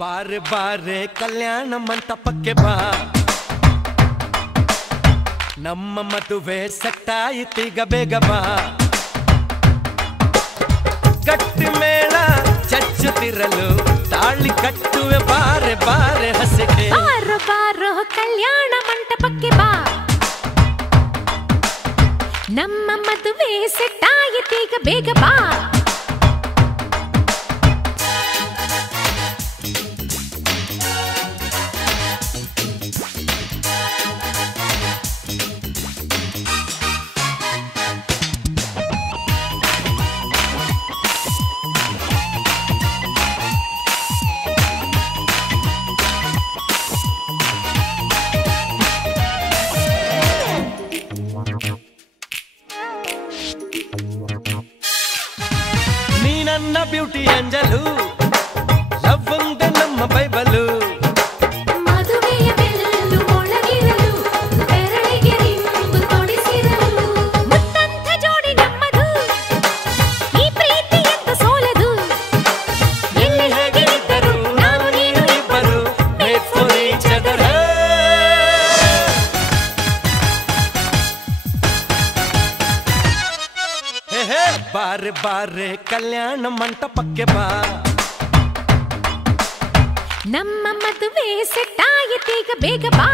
ಬಾರೆ ಬಾರೆ ಕಲ್ಯಾಣ ಮಂಟಪಕ್ಕೆ ಬಾ, ನಮ್ಮ ಮದುವೆ ಸೆಟ್ಟಾಯಿತೀಗ ಬೇಗ ಬಾ. ಗಟ್ಟಿ ಮೇಳ ಚಚ್ಚುತ್ತಿರಲು ತಾಳಿ ಕಟ್ಟುವೆ ಬಾರೆ ಬಾರೆ ಹಸಿಗೆ. ಬಾರೋ ಬಾರೋ ಕಲ್ಯಾಣ ಮಂಟಪಕ್ಕೆ ಬಾ, ನಮ್ಮ ಮದುವೆ ಸೆಟ್ಟಾಯಿತೀಗ ಬೇಗ ಬಾ. ನನ್ನ ಬ್ಯೂಟಿ ಅಂಜಲು ಲವ್ ಒಂದೇ ನಮ್ಮ ಬೈಬಲು. ಮದುವೆಯ ಬೆಲ್ಲು ಒಳಗಿರಲು ಬೆರಳಿಗೆ ರಿಂಗು ತೊಡಿಸಿರಲು, ಮುತ್ತಂಥ ಜೋಡಿ ನಮ್ಮದು ಈ ಪ್ರೀತಿ ಎಂತ ಸೋಲದು. ಎಲ್ಲಿ ಹೇಗೆ ಇದ್ದರು ನಾವು ನೀನು ಇಬ್ಬರು ಮೇಡ್ ಫಾರ್ ಈಚ್ ಅದರ್. ಬಾರೆ ಬಾರೆ ಕಲ್ಯಾಣ ಮಂಟಪಕ್ಕೆ ಬಾ, ನಮ್ಮ ಮದುವೆ ಸೆಟ್ಟಾಯಿತೀಗ ಬೇಗ ಬಾ.